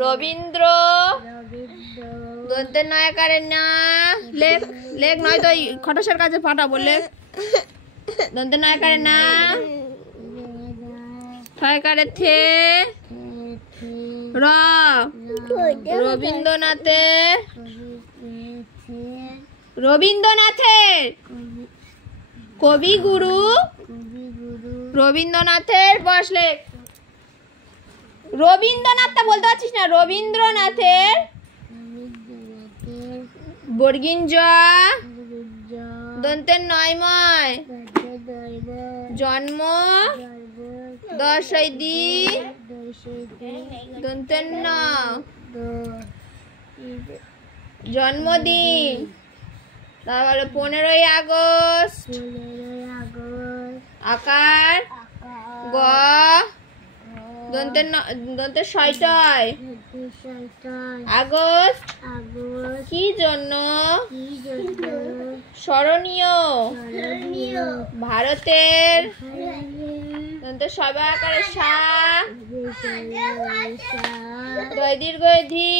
রবীন্দ্র দন্তের নয়কারের না লেখ লেখ নয় তো খটাসের কাছে পাঠাবো লেখ দন্তের নয়কারের না ছয়কারের থে র রবীন্দ্রনাথের কবিগুরু রবীন্দ্রনাথের বস লেখ রবীন্দ্রনাথটা বলতে পারছিস না রবীন্দ্রনাথের বর্গিন জ দন্তের নয়ময় জন্ম দশই দি দন্তের ন জন্মদিন তারপরে 15ই আগস্ট আকার গ দন্তের ছয়টায় আগস্ট কি জন্য স্মরণীয় ভারতের দন্তের সবাই আকারে সা দয় দীর্ঘ ধী